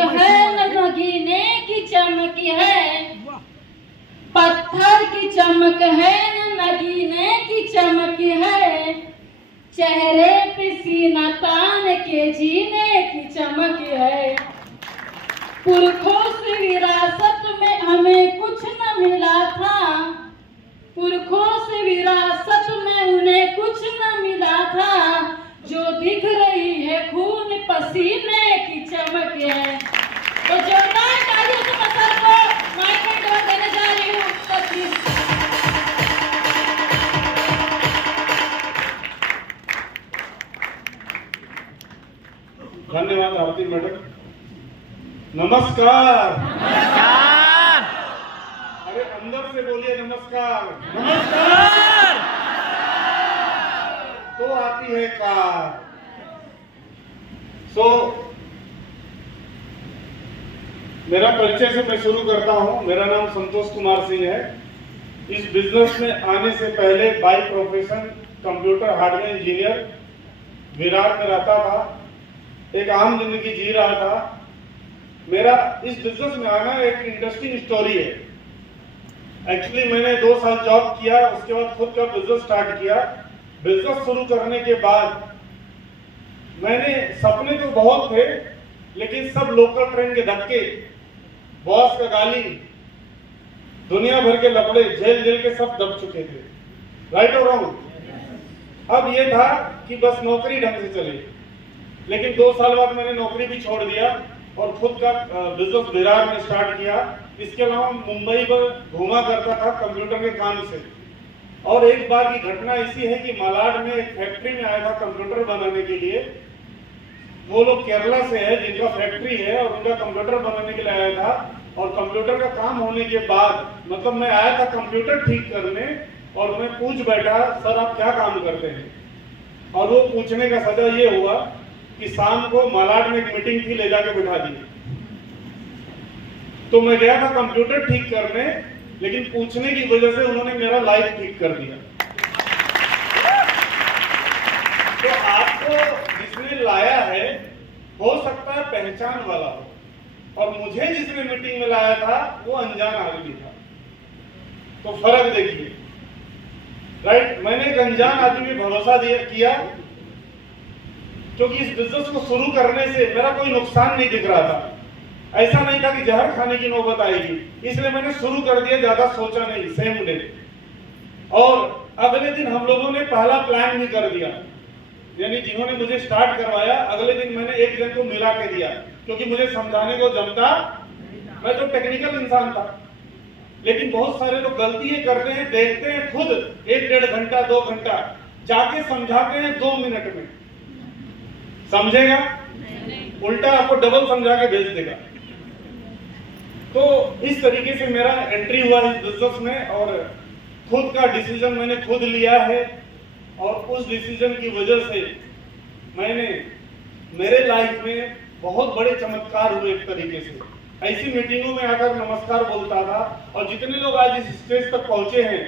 है न नगीने की चमक है, पत्थर की चमक है न नगीने की चमक है, चेहरे पे सीना तान के जीने की चमक है। पुरखों से विरासत में हमें कुछ न मिला था, पुरखों से विरासत में उन्हें कुछ न मिला था, जो दिख रही है खून पसीने की चमक है। तो जोरदार तालियों से मैं सर को माइक देने जा रही हूँ। धन्यवाद आरती मैडम। नमस्कार। नमस्कार। अरे अंदर से बोलिए नमस्कार। नमस्कार। तो आती है कार। मेरा परिचय से मैं शुरू करता हूं। मेरा नाम संतोष कुमार सिंह है। इस बिजनेस में आने से पहले by profession computer hardware engineer Virar में रहता था, एक आम जिंदगी जी रहा था। मेरा इस बिजनेस में आना एक इंटरेस्टिंग स्टोरी है। एक्चुअली मैंने 2 साल जॉब किया, उसके बाद खुद का बिजनेस स्टार्ट किया। बिजनेस शुरू करने के बाद मैंने सपने तो बहुत थे, लेकिन सब लोकल ट्रेन के धक्के, बॉस का गाली, दुनिया भर के लफड़े झेल झेल के सब दब चुके थे। राइट और रॉन्ग? अब ये था कि बस नौकरी ढंग से चले, लेकिन 2 साल बाद मैंने नौकरी भी छोड़ दिया और खुद का बिजनेस विरार में स्टार्ट किया। इसके अलावा मुंबई पर घूमा करता था कंप्यूटर के काम से। और एक बार की घटना ऐसी है कि मालाड में एक फैक्ट्री में आया था कंप्यूटर बनाने के लिए। वो लोग केरला से है जिनका फैक्ट्री है, और उनका कंप्यूटर बनाने के लिए आया था। और कंप्यूटर का काम होने के बाद, मतलब मैं आया था कंप्यूटर ठीक करने, और मैं पूछ बैठा, सर आप क्या काम करते हैं? और वो पूछने का सजा ये हुआ कि शाम को मालाड में एक मीटिंग थी, ले जाके बिठा दी। तो मैं गया था कंप्यूटर ठीक करने, लेकिन पूछने की वजह से उन्होंने मेरा लाइफ ठीक कर दिया। तो आपको जिसने लाया है, हो सकता है पहचान वाला हो, और मुझे जिसने मीटिंग में लाया था वो अनजान आदमी था। तो फर्क देखिए। राइट? मैंने एक अनजान आदमी पे भरोसा किया, क्योंकि इस बिजनेस को शुरू करने से मेरा कोई नुकसान नहीं दिख रहा था। ऐसा नहीं था कि जहर खाने की नौबत आएगी, इसलिए मैंने शुरू कर दिया, ज्यादा सोचा नहीं, सेम डे। और अगले दिन हम लोगों ने पहला प्लान भी कर दिया, यानी जिन्होंने मुझे स्टार्ट करवाया, अगले दिन मैंने एक जन को मिला के दिया, क्योंकि मुझे समझाने को जमता, मैं तो टेक्निकल इंसान था। लेकिन बहुत सारे लोग गलती ये करते हैं, देखते हैं खुद 1-1.5 घंटा 2 घंटा, जाके समझाते हैं 2 मिनट में। समझेगा? उल्टा आपको डबल समझा के भेज देगा। तो इस तरीके से मेरा एंट्री हुआ इस बिजनेस में, और खुद का डिसीजन मैंने खुद लिया है। और उस डिसीजन की वजह से मैंने मेरे लाइफ में बहुत बड़े चमत्कार हुए। एक तरीके से ऐसी मीटिंगों में आकर नमस्कार बोलता था, और जितने लोग आज इस स्टेज तक पहुंचे हैं,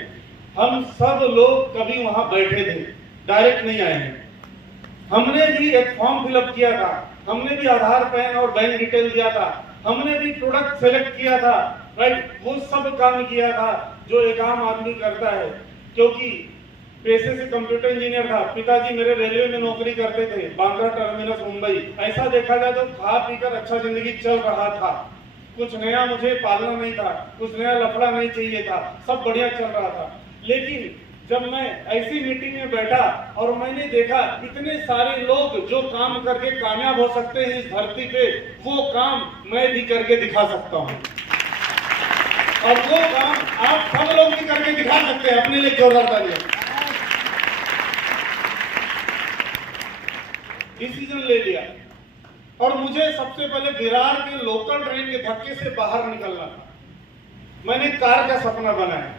हम सब लोग कभी वहां बैठे थे, डायरेक्ट नहीं आए हैं। हमने भी एक फॉर्म फिलअप किया था, हमने भी आधार, पैन और बैंक डिटेल दिया था, हमने भी प्रोडक्ट सेलेक्ट किया था। राइट? वो सब काम किया था जो एक आम आदमी करता है। क्योंकि पेशे से कंप्यूटर इंजीनियर था, पिताजी मेरे रेलवे में नौकरी करते थे, बांद्रा टर्मिनस मुंबई। ऐसा देखा जाए तो खा पीकर अच्छा जिंदगी चल रहा था, कुछ नया मुझे पालना नहीं था, कुछ नया लफड़ा नहीं चाहिए था, सब बढ़िया चल रहा था। लेकिन जब मैं ऐसी मीटिंग में बैठा और मैंने देखा इतने सारे लोग जो काम करके कामयाब हो सकते हैं इस धरती पे, वो काम मैं भी करके दिखा सकता हूँ, और वो काम आप सब लोग भी करके दिखा सकते हैं। अपने लिए जोरदार तालियां। डिसीजन ले लिया, और मुझे सबसे पहले विरार के लोकल ट्रेन के धक्के से बाहर निकलना था। मैंने कार का सपना बनाया,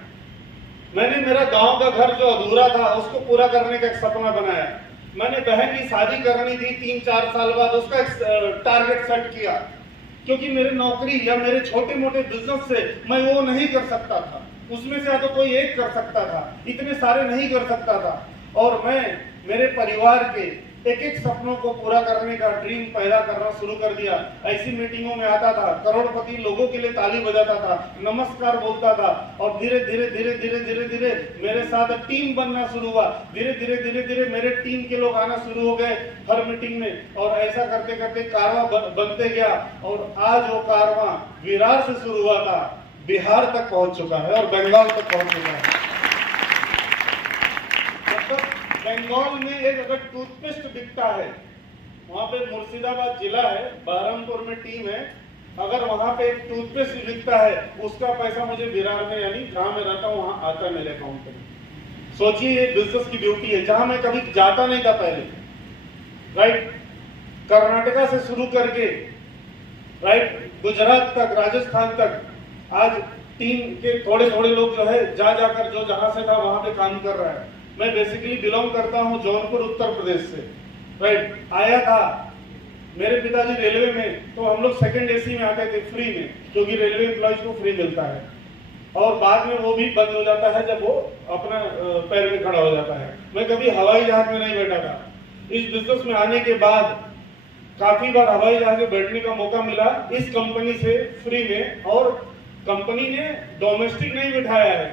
मैंने मेरा गांव का घर जो अधूरा था उसको पूरा करने का एक सपना बनाया। मैंने बहन की शादी करनी थी 3-4 साल बाद, उसका एक टारगेट सेट किया, क्योंकि मेरे नौकरी या मेरे छोटे मोटे बिजनेस से मैं वो नहीं कर सकता था, उसमें से या तो कोई एक कर सकता था, इतने सारे नहीं कर सकता था। और मैं मेरे परिवार के एक एक सपनों को पूरा करने का ड्रीम पैदा करना शुरू कर दिया। ऐसी मीटिंगों में आता था, करोड़पति लोगों के लिए ताली बजाता था, नमस्कार बोलता था, और धीरे धीरे धीरे धीरे धीरे धीरे मेरे साथ टीम बनना शुरू हुआ। धीरे धीरे धीरे धीरे मेरे टीम के लोग आना शुरू हो गए हर मीटिंग में, और ऐसा करते करते कारवां बनते गया। और आज वो कारवां विरार से शुरू हुआ था, बिहार तक पहुंच चुका है और बंगाल तक पहुंच चुका है। मतलब बंगाल में एक अगर टूथपेस्ट बिकता है, वहां पे मुर्शिदाबाद जिला है, बहरमपुर में टीम है, अगर वहां पे एक टूथपेस्ट बिकता है, उसका पैसा मुझे विरार में यानी जहां मैं रहता हूं वहां आता है मेरे अकाउंट में। सोचिए ये बिजनेस की ब्यूटी है, जहां मैं कभी जाता नहीं था पहले, राइट, कर्नाटका से शुरू करके राइट गुजरात तक, राजस्थान तक, आज टीम के थोड़े थोड़े लोग जो है जा जाकर जो जहां से था वहां पे काम कर रहा है। मैं बेसिकली बिलोंग करता हूं जौनपुर उत्तर प्रदेश से, राइट। आया था मेरे पिताजी रेलवे में, तो हम लोग सेकंड एसी में आते थे फ्री में, क्योंकि रेलवे एम्प्लॉइज को फ्री मिलता है, और बाद में वो भी बंद हो जाता है जब वो अपना पैर में खड़ा हो जाता है। मैं कभी हवाई जहाज में नहीं बैठा था। इस बिजनेस में आने के बाद काफी बार हवाई जहाज में बैठने का मौका मिला इस कंपनी से फ्री में, और कंपनी ने डोमेस्टिक नहीं बिठाया है,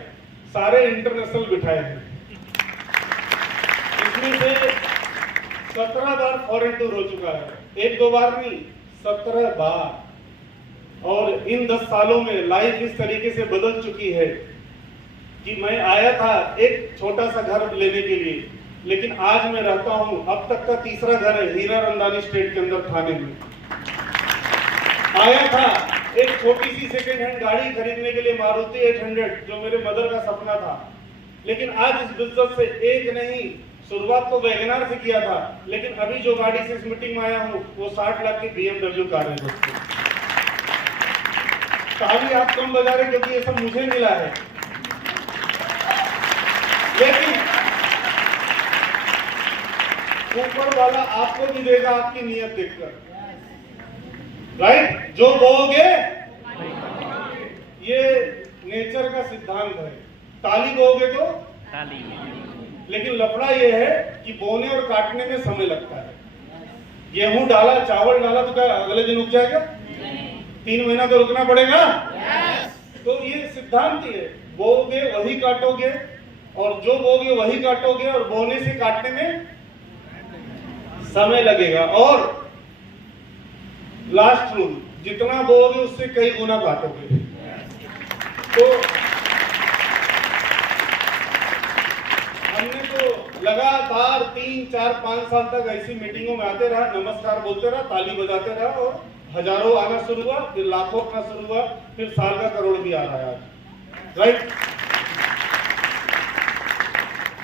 सारे इंटरनेशनल बिठाए हैं। इसमें से 17 बार फॉरेन टूर हो चुका है, एक दो बार नहीं, 17 बार। और इन 10 सालों में लाइफ इस तरीके से बदल चुकी है कि मैं आया था एक छोटा सा घर लेने के लिए, लेकिन आज मैं रहता हूं, अब तक का तीसरा घर है हीरा रंदानी स्टेट के अंदर थाने में। आया था एक छोटी सी सेकेंड हैंड गाड़ी खरीदने के लिए, मारुति 800, जो मेरे मदर का सपना था, लेकिन आज इस बिजनेस से एक नहीं, शुरुआत तो वैगनार से किया था, लेकिन अभी जो गाड़ी से इस मीटिंग में आया हूं वो 60 लाख की BMW कार है दोस्तों। ताली आप कम बजा रहे क्योंकि ये सब मुझे मिला है, लेकिन ऊपर वाला आपको भी देगा आपकी नियत देखकर, राइट। जो बोओगे ये नेचर का सिद्धांत है, ताली बोओगे तो ताली। लेकिन लफड़ा ये है कि बोने और काटने में समय लगता है। गेहूं डाला, चावल डाला तो क्या अगले दिन उग जाएगा? 3 महीना तो रुकना पड़ेगा। तो ये सिद्धांत ही है, बोओगे वही काटोगे, और जो बोओगे वही काटोगे, और बोने से काटने में समय लगेगा। और लास्ट रूल, जितना बोओगे उससे कई गुना काटोगे। तो हमने तो लगातार 3, 4, 5 साल तक ऐसी मीटिंगों में आते रहा, नमस्कार बोलते रहा, ताली बजाते रहा, और हजारों आना शुरू हुआ, फिर लाखों आना शुरू हुआ, फिर साल का करोड़ भी आ रहा है आज, राइट।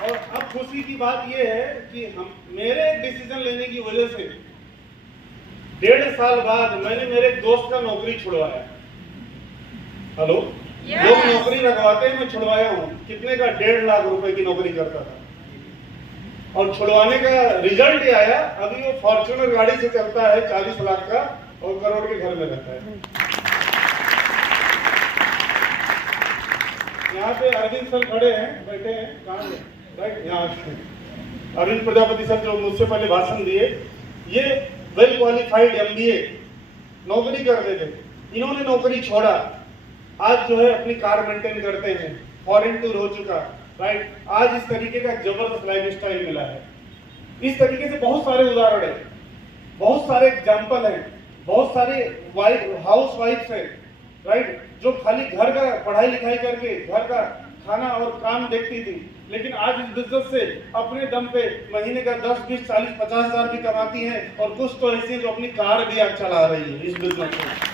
और अब खुशी की बात यह है कि हम मेरे डिसीजन लेने की वजह से 1.5 साल बाद मैंने मेरे दोस्त का नौकरी छुड़वाया। हेलो, लोग नौकरी रखवाते हैं, मैं छुड़वाया हूँ। कितने का? 1.5 लाख रुपए की नौकरी करता था, और छुड़वाने का रिजल्ट ये आया, अभी वो फॉर्च्यूनर गाड़ी से चलता है 40 लाख का, और करोड़ के घर में रहता है। यहाँ पे अरविंद सर खड़े हैं, बैठे हैं, कहाँ है? राइट, यहाँ अरविंद प्रजापति सर जो मुझसे पहले भाषण दिए, ये वेल क्वालिफाइड MBA नौकरी करते थे, इन्होंने नौकरी छोड़ा, आज जो है अपनी कार मेंटेन करते हैं, फॉरेन टूर हो चुका, राइट। आज इस तरीके का जबरदस्त लाइफस्टाइल मिला है। इस तरीके से बहुत सारे उदाहरण है, बहुत सारे एग्जाम्पल हैं, बहुत सारे हाउस वाइफ्स हैं, राइट, जो खाली घर का पढ़ाई लिखाई करके घर का खाना और काम देखती थी, लेकिन आज इस बिजनेस से अपने दम पे महीने का 10, 20, 40, 50 हजार भी कमाती हैं, और कुछ तो ऐसी जो अपनी कार भी आज चला रही है इस बिजनेस में।